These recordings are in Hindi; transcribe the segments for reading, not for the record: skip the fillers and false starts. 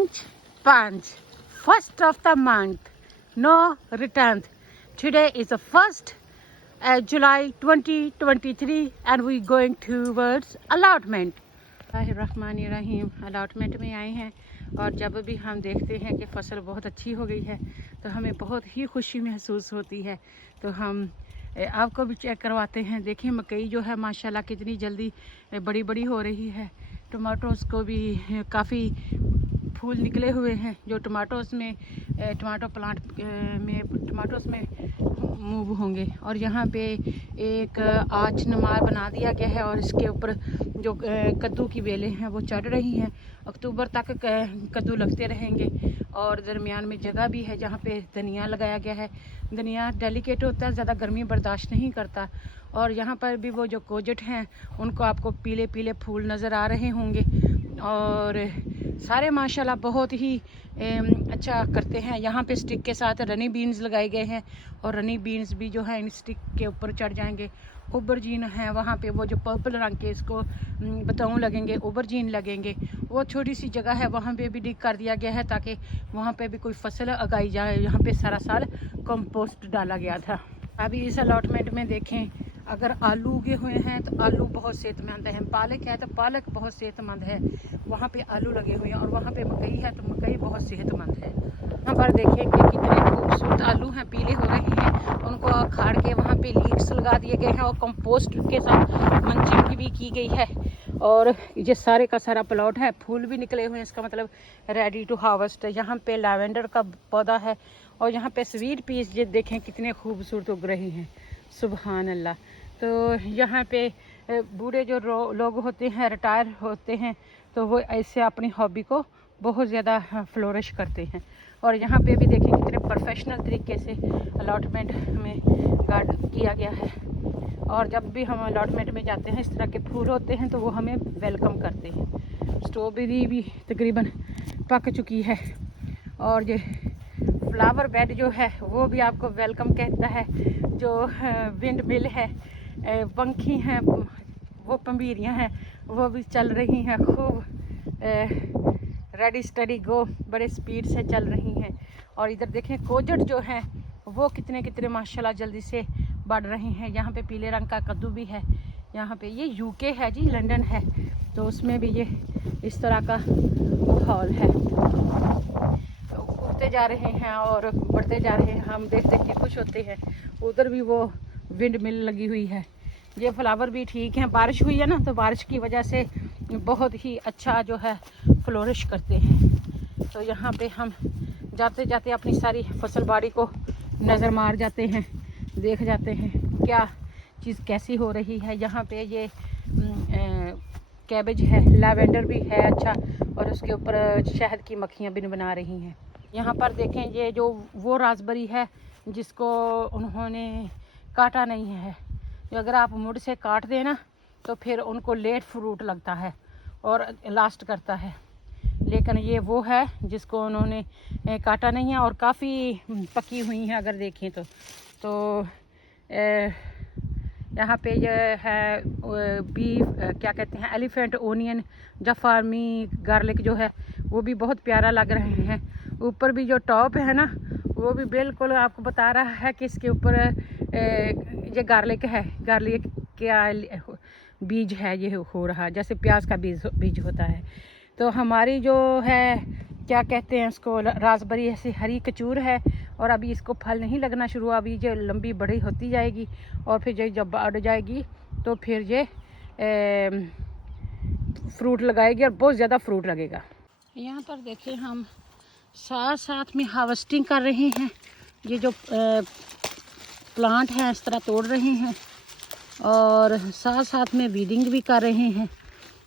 Pinch Punch. First of the month. No returns. Today is the 1st July 2023 and we going towards allotment. रहमानिर्रहीम अलॉटमेंट में आए हैं और जब भी हम देखते हैं कि फ़सल बहुत अच्छी हो गई है तो हमें बहुत ही खुशी महसूस होती है। तो हम आपको भी चेक करवाते हैं। देखिए मकई जो है माशाल्लाह कितनी जल्दी बड़ी बड़ी हो रही है। टमाटोस को भी काफ़ी फूल निकले हुए हैं जो टमाटोस में टमाटो प्लांट में टमाटोस में मूव होंगे। और यहाँ पे एक आँच नुमा बना दिया गया है और इसके ऊपर जो कद्दू की बेलें हैं वो चढ़ रही हैं। अक्टूबर तक कद्दू लगते रहेंगे। और दरमियान में जगह भी है जहाँ पे धनिया लगाया गया है। धनिया डेलिकेट होता है, ज़्यादा गर्मी बर्दाश्त नहीं करता। और यहाँ पर भी वो जो कोजट हैं उनको आपको पीले पीले फूल नज़र आ रहे होंगे। और सारे माशाल्लाह बहुत ही अच्छा करते हैं। यहाँ पे स्टिक के साथ रनी बीन्स लगाए गए हैं और रनी बीन्स भी जो है इन स्टिक के ऊपर चढ़ जाएंगे। ओबरजीन है वहाँ पे, वो जो पर्पल रंग के इसको बताऊँ लगेंगे, ओबरजीन लगेंगे। वो छोटी सी जगह है वहाँ पे भी डिग कर दिया गया है ताकि वहाँ पे भी कोई फसल उगाई जाए। यहाँ पे सारा साल कंपोस्ट डाला गया था। अभी इस अलॉटमेंट में देखें, अगर आलू उगे हुए हैं तो आलू बहुत सेहतमंद है, पालक है तो पालक बहुत सेहतमंद है। वहाँ पे आलू लगे हुए हैं और वहाँ पे मकई है तो मकई बहुत सेहतमंद है। यहाँ पर देखिए कि कितने खूबसूरत आलू हैं, पीले हो रहे हैं। उनको अखाड़ के वहाँ पे लीक्स लगा दिए गए हैं और कंपोस्ट के साथ मल्चिंग भी की गई है। और ये सारे का सारा प्लॉट है, फूल भी निकले हुए हैं, इसका मतलब रेडी टू हार्वेस्ट है। यहाँ पे लैवेंडर का पौधा है और यहाँ पे स्वीट पीस ये देखें कितने खूबसूरत उग रहे हैं, सुबहान अल्लाह। तो यहाँ पे बूढ़े जो लोग होते हैं, रिटायर होते हैं, तो वो ऐसे अपनी हॉबी को बहुत ज़्यादा फ्लोरिश करते हैं। और यहाँ पे भी देखें कितने प्रोफेशनल तरीके से अलॉटमेंट में गार्डन किया गया है। और जब भी हम अलॉटमेंट में जाते हैं इस तरह के फूल होते हैं तो वो हमें वेलकम करते हैं। स्ट्रॉबेरी भी तकरीबन पक चुकी है और ये फ्लावर बेड जो है वो भी आपको वेलकम कहता है। जो विंड मिल है, पंखी हैं, वो पंबीरियाँ हैं, वो भी चल रही हैं खूब रेडी स्टडी गो, बड़े स्पीड से चल रही हैं। और इधर देखें कोजट जो है वो कितने कितने माशाल्लाह जल्दी से बढ़ रहे हैं। यहाँ पे पीले रंग का कद्दू भी है। यहाँ पे ये यूके है जी, लंदन है, तो उसमें भी ये इस तरह का माहौल है। उगते जा रहे हैं और बढ़ते जा रहे हैं, हम देख देख के खुश होते हैं। उधर भी वो विंड मिल लगी हुई है। ये फ्लावर भी ठीक है, बारिश हुई है ना तो बारिश की वजह से बहुत ही अच्छा जो है फ्लोरिश करते हैं। तो यहाँ पे हम जाते जाते अपनी सारी फसल बाड़ी को नज़र मार जाते हैं, देख जाते हैं क्या चीज़ कैसी हो रही है। यहाँ पे ये कैबेज है, लैवेंडर भी है अच्छा, और उसके ऊपर शहद की मक्खियाँ भी बना रही हैं। यहाँ पर देखें ये जो वो रास्पबेरी है जिसको उन्होंने काटा नहीं है। जो अगर आप मुड़ से काट दें ना तो फिर उनको लेट फ्रूट लगता है और लास्ट करता है। लेकिन ये वो है जिसको उन्होंने काटा नहीं है और काफ़ी पकी हुई हैं अगर देखें तो यहाँ पे ये है बीफ क्या कहते हैं, एलिफेंट ओनियन जाफार्मी गार्लिक जो है वो भी बहुत प्यारा लग रहे हैं। ऊपर भी जो टॉप है ना वो भी बिल्कुल आपको बता रहा है कि इसके ऊपर ये गार्लिक है, गार्लिक का बीज है, ये हो रहा है जैसे प्याज का बीज होता है। तो हमारी जो है क्या कहते हैं उसको, रास्पबेरी ऐसी हरी कचूर है और अभी इसको फल नहीं लगना शुरू, अभी ये लंबी बड़ी होती जाएगी और फिर ये जब बढ़ जाएगी तो फिर ये फ्रूट लगाएगी और बहुत ज़्यादा फ्रूट लगेगा। यहाँ पर देखिए हम साथ साथ में हार्वेस्टिंग कर रहे हैं। ये जो प्लांट हैं इस तरह तोड़ रहे हैं और साथ साथ में वीडिंग भी कर रहे हैं।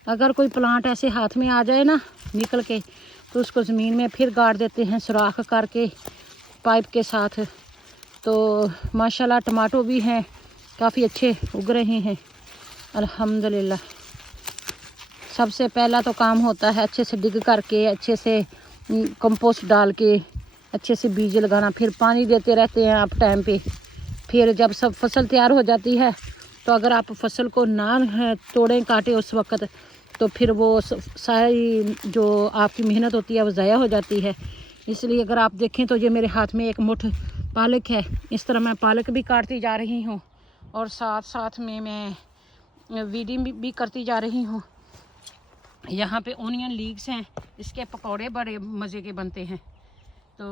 अगर कोई प्लांट ऐसे हाथ में आ जाए ना निकल के तो उसको ज़मीन में फिर गाड़ देते हैं सुराख करके पाइप के साथ। तो माशाल्लाह टमाटो भी हैं, काफ़ी अच्छे उग रहे हैं अल्हम्दुलिल्लाह। सबसे पहला तो काम होता है अच्छे से डिग करके, अच्छे से कंपोस्ट डाल के, अच्छे से बीज लगाना, फिर पानी देते रहते हैं आप टाइम पे। फिर जब सब फसल तैयार हो जाती है तो अगर आप फसल को ना तोड़ें काटें उस वक्त तो फिर वो सारी जो आपकी मेहनत होती है वो ज़ाया हो जाती है। इसलिए अगर आप देखें तो ये मेरे हाथ में एक मुठ पालक है। इस तरह मैं पालक भी काटती जा रही हूँ और साथ साथ में मैं वीडिंग भी करती जा रही हूँ। यहाँ पे ओनियन लीग्स हैं, इसके पकौड़े बड़े मज़े के बनते हैं। तो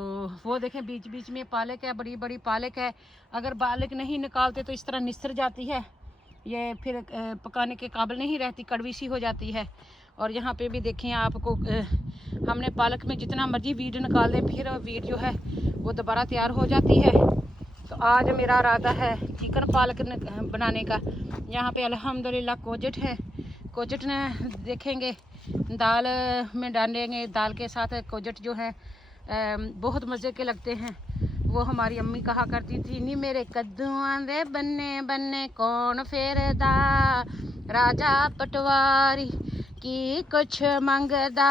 वो देखें बीच बीच में पालक है, बड़ी बड़ी पालक है। अगर पालक नहीं निकालते तो इस तरह निसर जाती है, ये फिर पकाने के काबिल नहीं रहती, कड़वी सी हो जाती है। और यहाँ पे भी देखें आपको हमने पालक में जितना मर्जी वीड निकाल दें फिर वीड जो है वो दोबारा तैयार हो जाती है। तो आज मेरा इरादा है चिकन पालक बनाने का। यहाँ पे अल्हम्दुलिल्लाह कोजट है, कोजट ने देखेंगे दाल में डालेंगे, दाल के साथ कोजट जो है बहुत मज़े के लगते हैं। वो हमारी अम्मी कहा करती थी, नी मेरे कद्दूआं दे बन्ने बन्ने कौन फेरदा, राजा पटवारी की कुछ मंगदा,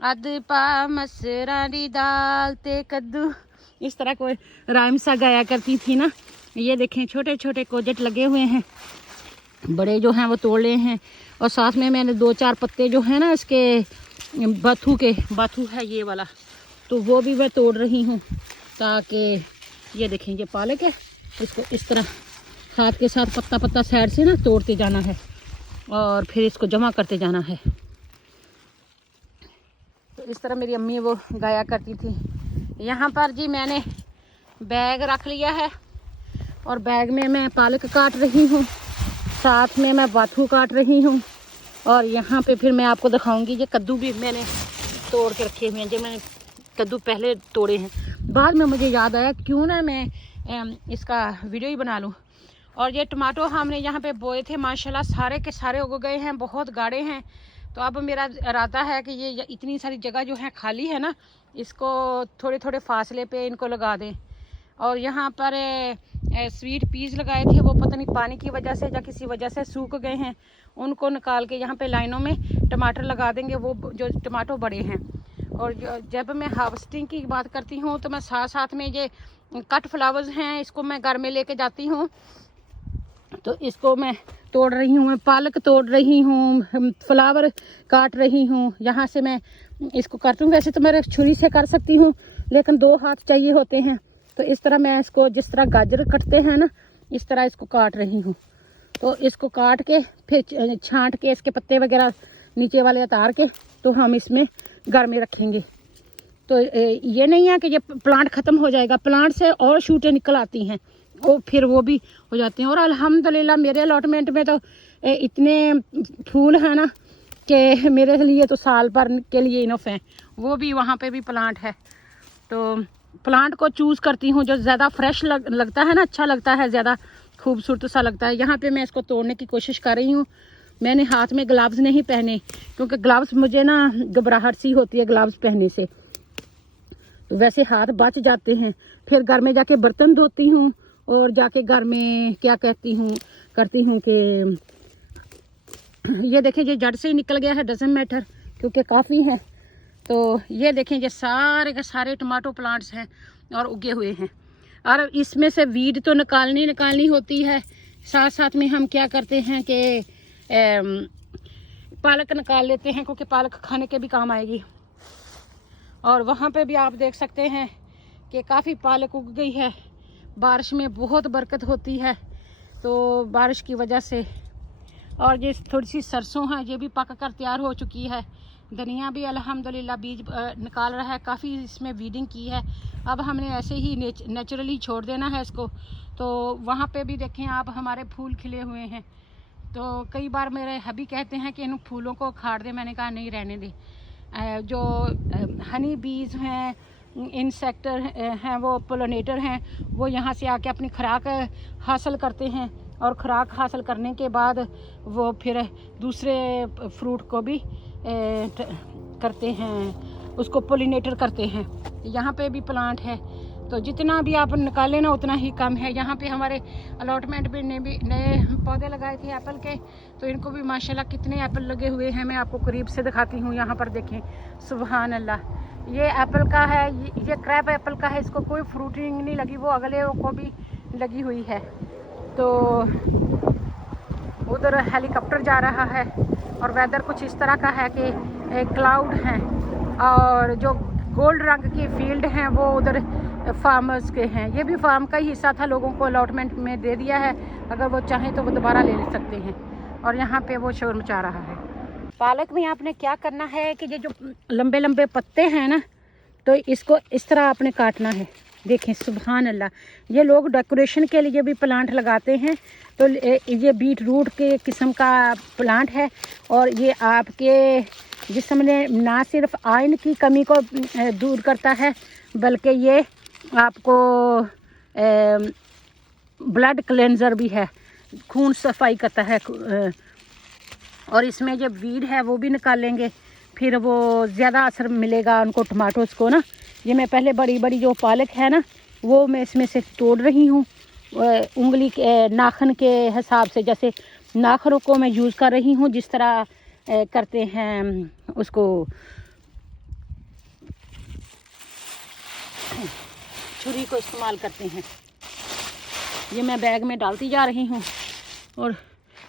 अद पा मसरां दी दाल ते कद्दू। इस तरह कोई राइम सा गाया करती थी ना। ये देखें छोटे छोटे कोजट लगे हुए हैं, बड़े जो हैं वो तोड़े हैं। और साथ में मैंने 2-4 पत्ते जो है ना इसके बाथू है ये वाला, तो वो भी मैं तोड़ रही हूँ ताकि ये देखें ये पालक है, इसको इस तरह हाथ के साथ पत्ता पत्ता साइड से ना तोड़ते जाना है और फिर इसको जमा करते जाना है। तो इस तरह मेरी अम्मी वो गाया करती थी। यहाँ पर जी मैंने बैग रख लिया है और बैग में मैं पालक काट रही हूँ, साथ में मैं बाथू काट रही हूँ। और यहाँ पे फिर मैं आपको दिखाऊंगी ये कद्दू भी मैंने तोड़ के रखे हुए हैं। जो मैंने कद्दू पहले तोड़े हैं, बाद में मुझे याद आया क्यों ना मैं इसका वीडियो ही बना लूँ। और ये टमाटो हमने यहाँ पे बोए थे, माशाल्लाह सारे के सारे उग गए हैं, बहुत गाढ़े हैं। तो अब मेरा इरादा है कि ये इतनी सारी जगह जो है खाली है ना, इसको थोड़े थोड़े फासले पे इनको लगा दें। और यहाँ पर स्वीट पीस लगाए थे, वो पता नहीं पानी की वजह से या किसी वजह से सूख गए हैं, उनको निकाल के यहाँ पे लाइनों में टमाटर लगा देंगे, वो जो टमाटो बड़े हैं। और जब मैं हार्वेस्टिंग की बात करती हूँ तो मैं साथ साथ में ये कट फ्लावर्स हैं, इसको मैं घर में लेके जाती हूँ, तो इसको मैं तोड़ रही हूँ, मैं पालक तोड़ रही हूँ, फ्लावर काट रही हूँ। यहाँ से मैं इसको करती हूँ। वैसे तो मैं छुरी से कर सकती हूँ लेकिन 2 हाथ चाहिए होते हैं, तो इस तरह मैं इसको जिस तरह गाजर कटते हैं ना, इस तरह इसको काट रही हूँ। तो इसको काट के फिर छांट के इसके पत्ते वगैरह नीचे वाले उतार के तो हम इसमें घर में रखेंगे। तो ये नहीं है कि ये प्लांट ख़त्म हो जाएगा, प्लांट से और शूटें निकल आती हैं, वो फिर वो भी हो जाते हैं। और अल्हम्दुलिल्लाह मेरे अलॉटमेंट में तो इतने फूल हैं ना कि मेरे लिए तो साल भर के लिए इनफ हैं। वो भी वहाँ पे भी प्लांट है, तो प्लांट को चूज़ करती हूँ जो ज़्यादा फ्रेश लगता है ना, अच्छा लगता है, ज़्यादा खूबसूरत सा लगता है। यहाँ पे मैं इसको तोड़ने की कोशिश कर रही हूँ। मैंने हाथ में ग्लव्स नहीं पहने क्योंकि ग्लव्स मुझे ना घबराहट सी होती है ग्लव्स पहनने से, तो वैसे हाथ बच जाते हैं। फिर घर में जाके बर्तन धोती हूँ और जाके घर में क्या करती हूँ कि ये देखें ये जड़ से ही निकल गया है, डजंट मैटर क्योंकि काफ़ी है। तो ये देखें ये सारे के सारे टमाटो प्लांट्स हैं और उगे हुए हैं। और इसमें से वीड तो निकालनी होती है, साथ साथ में हम क्या करते हैं कि पालक निकाल लेते हैं क्योंकि पालक खाने के भी काम आएगी। और वहाँ पे भी आप देख सकते हैं कि काफ़ी पालक उग गई है। बारिश में बहुत बरकत होती है तो बारिश की वजह से। और ये थोड़ी सी सरसों है, ये भी पक कर तैयार हो चुकी है। धनिया भी अल्हम्दुलिल्लाह बीज निकाल रहा है, काफ़ी इसमें वीडिंग की है। अब हमने ऐसे ही नेचुरली छोड़ देना है इसको। तो वहाँ पे भी देखें आप हमारे फूल खिले हुए हैं। तो कई बार मेरे हबी कहते हैं कि इन फूलों को उखाड़ दे, मैंने कहा नहीं रहने दे। जो हनी बीज हैं, इंसेक्टर हैं, वो पोलिनेटर हैं, वो यहाँ से आके अपनी खुराक हासिल करते हैं और खुराक हासिल करने के बाद वो फिर दूसरे फ्रूट को भी करते हैं, उसको पोलिनेटर करते हैं। यहाँ पे भी प्लांट है, तो जितना भी आप निकालें ना उतना ही कम है। यहाँ पे हमारे अलॉटमेंट में नए पौधे लगाए थे एप्पल के, तो इनको भी माशाल्लाह कितने एप्पल लगे हुए हैं। मैं आपको करीब से दिखाती हूँ। यहाँ पर देखें, सुभान अल्लाह, ये एप्पल का है, ये क्रैप एप्पल का है, इसको कोई फ्रूटिंग नहीं लगी, वो अगले को भी लगी हुई है। तो उधर हेलीकॉप्टर जा रहा है और वेदर कुछ इस तरह का है कि क्लाउड हैं और जो गोल्ड रंग की फील्ड हैं वो उधर फार्मर्स के हैं। ये भी फार्म का ही हिस्सा था, लोगों को अलॉटमेंट में दे दिया है, अगर वो चाहें तो वो दोबारा ले सकते हैं। और यहाँ पे वो शोर मचा रहा है। पालक में आपने क्या करना है कि ये जो लंबे लंबे पत्ते हैं ना, तो इसको इस तरह आपने काटना है। देखें सुभान अल्लाह, ये लोग डेकोरेशन के लिए भी प्लांट लगाते हैं। तो ये बीट रूट के किस्म का प्लांट है और ये आपके जिस्म में ना सिर्फ आयरन की कमी को दूर करता है, बल्कि ये आपको ब्लड क्लेंजर भी है, खून सफाई करता है। और इसमें जब वीड है वो भी निकालेंगे, फिर वो ज़्यादा असर मिलेगा उनको टमाटोज़ को ना। ये मैं पहले बड़ी बड़ी जो पालक है ना वो मैं इसमें से तोड़ रही हूँ, उंगली के नाखून के हिसाब से, जैसे नाखूनों को मैं यूज़ कर रही हूँ जिस तरह करते हैं उसको छुरी को इस्तेमाल करते हैं। ये मैं बैग में डालती जा रही हूँ और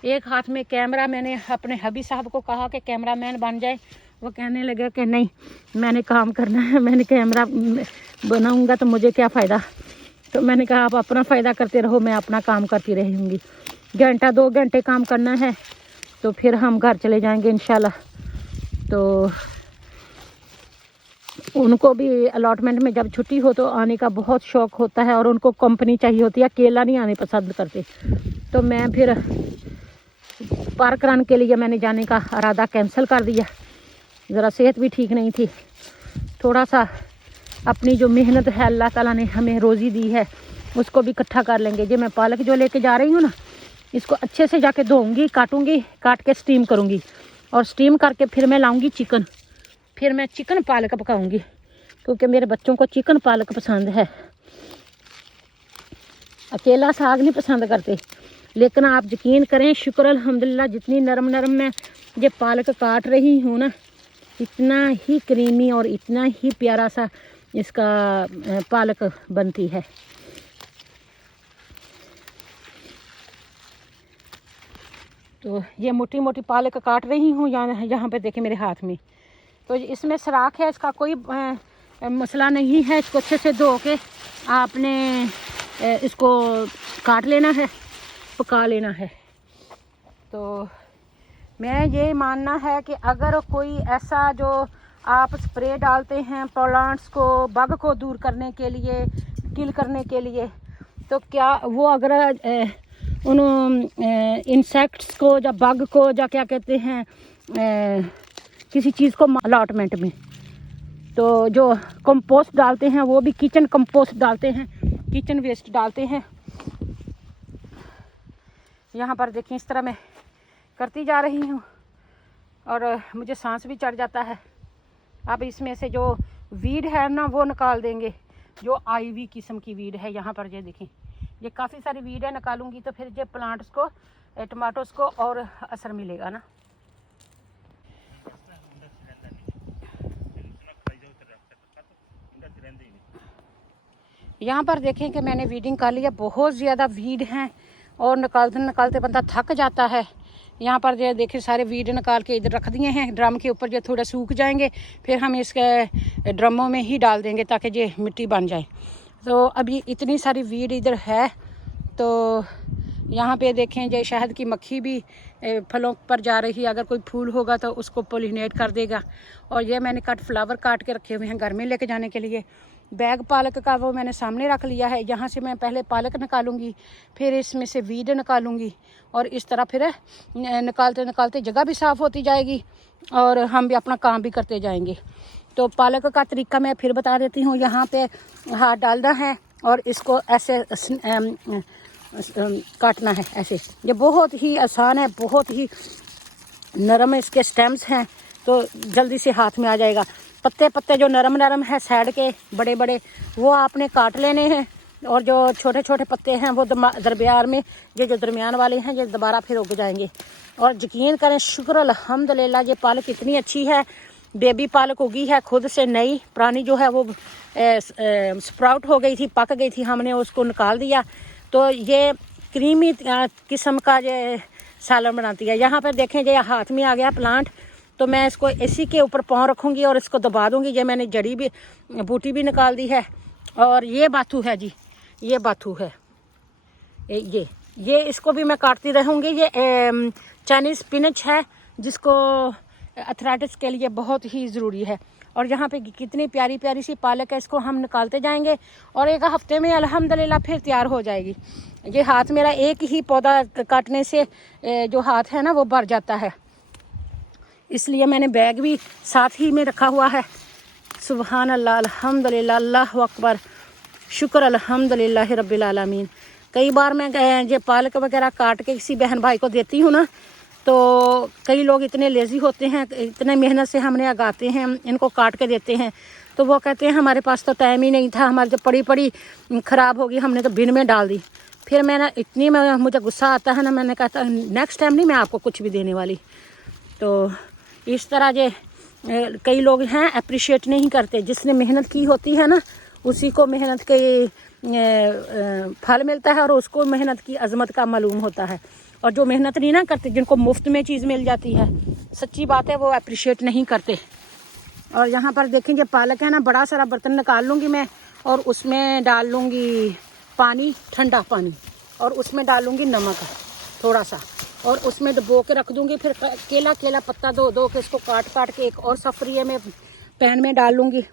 एक हाथ में कैमरा। मैंने अपने हबी साहब को कहा कि कैमरामैन बन जाए, वो कहने लगे कि नहीं मैंने काम करना है, मैंने कैमरा बनाऊंगा तो मुझे क्या फ़ायदा। तो मैंने कहा आप अपना फ़ायदा करते रहो, मैं अपना काम करती रहूँगी। घंटा 2 घंटे काम करना है तो फिर हम घर चले जाएंगे इंशाल्लाह। तो उनको भी अलॉटमेंट में जब छुट्टी हो तो आने का बहुत शौक़ होता है और उनको कंपनी चाहिए होती है, अकेला नहीं आने पसंद करते। तो मैं फिर पार्क रन के लिए मैंने जाने का इरादा कैंसिल कर दिया। ज़रा सेहत भी ठीक नहीं थी, थोड़ा सा अपनी जो मेहनत है अल्लाह ताला ने हमें रोज़ी दी है उसको भी इकट्ठा कर लेंगे। ये मैं पालक जो लेके जा रही हूँ ना, इसको अच्छे से जाके धोऊंगी, काटूंगी, काट के स्टीम करूँगी और स्टीम करके फिर मैं लाऊंगी चिकन। फिर मैं चिकन पालक पकाऊंगी क्योंकि मेरे बच्चों को चिकन पालक पसंद है, अकेला साग नहीं पसंद करते। लेकिन आप यकीन करें, शुक्र अल्हम्दुलिल्लाह, जितनी नरम नरम मैं ये पालक काट रही हूँ ना, इतना ही क्रीमी और इतना ही प्यारा सा इसका पालक बनती है। तो ये मोटी मोटी पालक काट रही हूँ यहाँ पे देखें मेरे हाथ में। तो इसमें सराख है, इसका कोई मसला नहीं है। इसको अच्छे से धो के आपने इसको काट लेना है, पका लेना है। तो मैं ये मानना है कि अगर कोई ऐसा जो आप स्प्रे डालते हैं प्लांट्स को बग को दूर करने के लिए, किल करने के लिए, तो क्या वो अगर उन इंसेक्ट्स को या बग को या क्या कहते हैं किसी चीज़ को अलॉटमेंट में, तो जो कंपोस्ट डालते हैं वो भी किचन कंपोस्ट डालते हैं, किचन वेस्ट डालते हैं। यहाँ पर देखिए इस तरह मैं करती जा रही हूँ और मुझे सांस भी चढ़ जाता है। अब इसमें से जो वीड है ना वो निकाल देंगे, जो आईवी किस्म की वीड है। यहाँ पर ये देखें, ये काफ़ी सारी वीड है, निकालूंगी तो फिर ये प्लांट्स को, टमाटोस को और असर मिलेगा ना। यहाँ पर देखें कि मैंने वीडिंग कर लिया, बहुत ज़्यादा वीड हैं और निकालते निकालते बंदा थक जाता है। यहाँ पर ये देखिए सारे वीड निकाल के इधर रख दिए हैं ड्रम के ऊपर। ये थोड़ा सूख जाएंगे फिर हम इसके ड्रमों में ही डाल देंगे ताकि ये मिट्टी बन जाए। तो अभी इतनी सारी वीड इधर है। तो यहाँ पे देखें ये शहद की मक्खी भी फलों पर जा रही है, अगर कोई फूल होगा तो उसको पोलिनेट कर देगा। और ये मैंने फ्लावर काट के रखे हुए हैं घर में लेके जाने के लिए। बैग पालक का वो मैंने सामने रख लिया है। यहाँ से मैं पहले पालक निकालूंगी, फिर इसमें से वीड निकालूंगी और इस तरह फिर निकालते निकालते जगह भी साफ़ होती जाएगी और हम भी अपना काम भी करते जाएंगे। तो पालक का तरीका मैं फिर बता देती हूँ। यहाँ पे हाथ डालना है और इसको ऐसे काटना है ऐसे। ये बहुत ही आसान है, बहुत ही नरम इसके स्टेम्स हैं तो जल्दी से हाथ में आ जाएगा। पत्ते पत्ते जो नरम नरम है साइड के बड़े बड़े वो आपने काट लेने हैं और जो छोटे छोटे पत्ते हैं वो दरमियान में, ये जो दरमियान वाले हैं ये दोबारा फिर उग जाएंगे। और यकीन करें शुक्र अल्हम्दुलिल्लाह ये पालक इतनी अच्छी है, बेबी पालक उगी है खुद से नई, पुरानी जो है वो स्प्राउट हो गई थी, पक गई थी, हमने उसको निकाल दिया। तो ये क्रीमी किस्म का ये सालन बनाती है। यहाँ पर देखें ये हाथ में आ गया प्लांट, तो मैं इसको इसी के ऊपर पाँव रखूँगी और इसको दबा दूँगी। ये मैंने जड़ी भी बूटी भी निकाल दी है। और ये बाथू है जी, ये बाथू है, ये इसको भी मैं काटती रहूँगी। ये चाइनीज़ स्पिनच है जिसको अर्थराइटिस के लिए बहुत ही ज़रूरी है। और यहाँ पे कितनी प्यारी प्यारी सी पालक है, इसको हम निकालते जाएंगे और एक हफ्ते में अल्हम्दुलिल्लाह फिर तैयार हो जाएगी। ये हाथ मेरा एक ही पौधा काटने से जो हाथ है ना वो भर जाता है, इसलिए मैंने बैग भी साथ ही में रखा हुआ है। सुबहान अल्लाह, अल्हम्दुलिल्लाह, अल्लाहु अकबर, शुक्र अल्हम्दुलिल्लाह रब्बिल आलमीन। कई बार मैं ये पालक वगैरह काट के किसी बहन भाई को देती हूँ ना, तो कई लोग इतने लेज़ी होते हैं, इतने मेहनत से हमने उगाते हैं, इनको काट के देते हैं, तो वो कहते हैं हमारे पास तो टाइम ही नहीं था, हमारी जो पड़ी पड़ी ख़राब होगी, हमने तो बिन में डाल दी। फिर मैंने मुझे गुस्सा आता है ना, मैंने कहा नेक्स्ट टाइम नहीं मैं आपको कुछ भी देने वाली। तो इस तरह ये कई लोग हैं अप्रिशिएट नहीं करते। जिसने मेहनत की होती है ना उसी को मेहनत के फल मिलता है और उसको मेहनत की अजमत का मालूम होता है। और जो मेहनत नहीं ना करते, जिनको मुफ्त में चीज़ मिल जाती है, सच्ची बात है, वो अप्रिशिएट नहीं करते। और यहाँ पर देखेंगे पालक है ना, बड़ा सारा बर्तन निकाल लूँगी मैं और उसमें डाल लूँगी पानी, ठंडा पानी, और उसमें डालूँगी नमक थोड़ा सा, और उसमें डुबो के रख दूँगी। फिर केला पत्ता दो के इसको काट के एक और सफरिये में पैन में डाल लूँगी।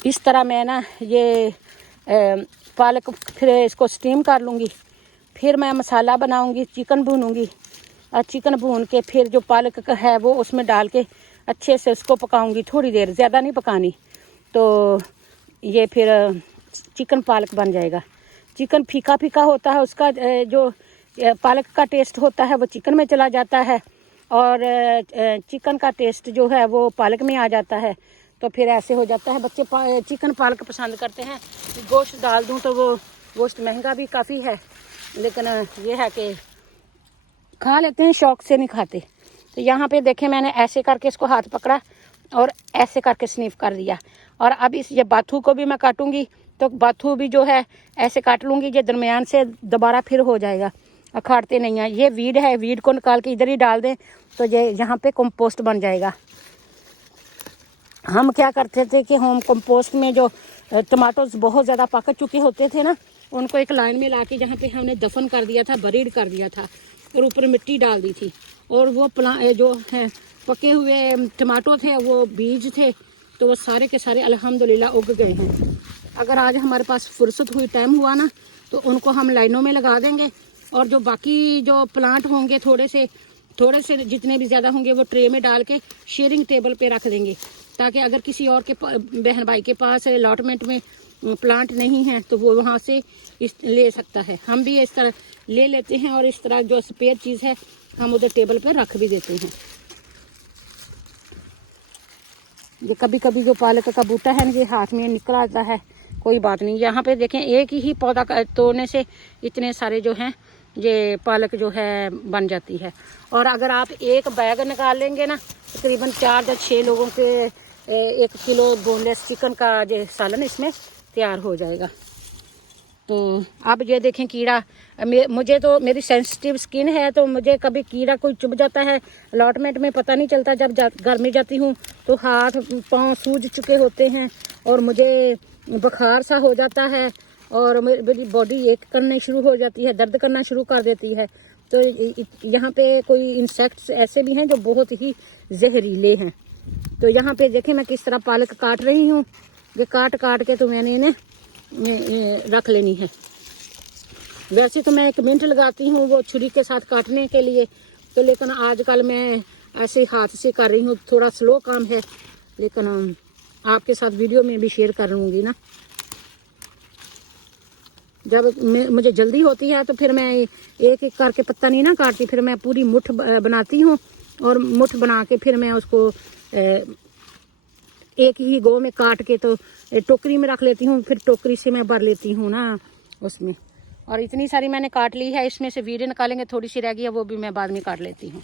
इस तरह मैं ना ये पालक फिर इसको स्टीम कर लूँगी। फिर मैं मसाला बनाऊँगी, चिकन भूनूँगी, और चिकन भून के फिर जो पालक है वो उसमें डाल के अच्छे से उसको पकाऊँगी थोड़ी देर, ज़्यादा नहीं पकानी। तो ये फिर चिकन पालक बन जाएगा। चिकन फीका फीका होता है, उसका जो पालक का टेस्ट होता है वो चिकन में चला जाता है, और चिकन का टेस्ट जो है वो पालक में आ जाता है। तो फिर ऐसे हो जाता है। बच्चे चिकन पालक पसंद करते हैं। गोश्त डाल दूं तो वो गोश्त महंगा भी काफ़ी है, लेकिन ये है कि खा लेते हैं, शौक से नहीं खाते। तो यहाँ पे देखें मैंने ऐसे करके इसको हाथ पकड़ा और ऐसे करके स्निफ कर दिया। और अब ये बाथू को भी मैं काटूंगी, तो बाथू भी जो है ऐसे काट लूँगी, ये दरमियान से दोबारा फिर हो जाएगा, अखाड़ते नहीं हैं। ये वीड है, वीड को निकाल के इधर ही डाल दें तो ये यहाँ पे कंपोस्ट बन जाएगा। हम क्या करते थे कि होम कंपोस्ट में जो टमाटोज बहुत ज़्यादा पक चुके होते थे ना, उनको एक लाइन में ला के जहाँ पे हमने दफन कर दिया था, बरीड कर दिया था, और ऊपर मिट्टी डाल दी थी, और वो जो है पके हुए टमाटो थे, वो बीज थे, तो वो सारे के सारे अल्हम्दुलिल्लाह उग गए हैं। अगर आज हमारे पास फुर्सत हुई, टाइम हुआ ना, तो उनको हम लाइनों में लगा देंगे, और जो बाकी जो प्लांट होंगे थोड़े से जितने भी ज़्यादा होंगे वो ट्रे में डाल के शेयरिंग टेबल पे रख देंगे, ताकि अगर किसी और के बहन भाई के पास अलॉटमेंट में प्लांट नहीं है तो वो वहाँ से ले सकता है। हम भी इस तरह ले लेते हैं, और इस तरह जो स्पेयर चीज़ है हम उधर टेबल पे रख भी देते हैं। ये कभी कभी जो पालक का बूटा है ना, ये हाथ में निकल आता है, कोई बात नहीं। यहाँ पे देखें एक ही पौधा तोड़ने से इतने सारे जो हैं ये पालक जो है बन जाती है। और अगर आप एक बैग निकाल लेंगे ना, तकरीबन 4 या 6 लोगों के 1 किलो बोनलेस चिकन का ये सालन इसमें तैयार हो जाएगा। तो अब ये देखें कीड़ा, मुझे तो मेरी सेंसिटिव स्किन है, तो मुझे कभी कीड़ा कोई चुभ जाता है, अलॉटमेंट में पता नहीं चलता। जब घर में जाती हूँ तो हाथ पाँव सूज चुके होते हैं और मुझे बुखार सा हो जाता है, और मेरी बॉडी एक करनी शुरू हो जाती है, दर्द करना शुरू कर देती है। तो यहाँ पे कोई इंसेक्ट्स ऐसे भी हैं जो बहुत ही जहरीले हैं। तो यहाँ पे देखें मैं किस तरह पालक काट रही हूँ। ये काट के तो मैंने इन्हें रख लेनी है। वैसे तो मैं 1 मिनट लगाती हूँ वो छुरी के साथ काटने के लिए, तो लेकिन आजकल मैं ऐसे हाथ से कर रही हूँ, थोड़ा स्लो काम है, लेकिन आपके साथ वीडियो में भी शेयर कर लूँगी ना। जब मुझे जल्दी होती है तो फिर मैं एक एक करके पत्ता नहीं ना काटती, फिर मैं पूरी मुठ बनाती हूँ, और मुठ बना के फिर मैं उसको एक ही गो में काट के तो टोकरी में रख लेती हूँ, फिर टोकरी से मैं भर लेती हूँ ना उसमें। और इतनी सारी मैंने काट ली है, इसमें से वीडियो निकालेंगे, थोड़ी सी रह गई है वो भी मैं बाद में काट लेती हूँ।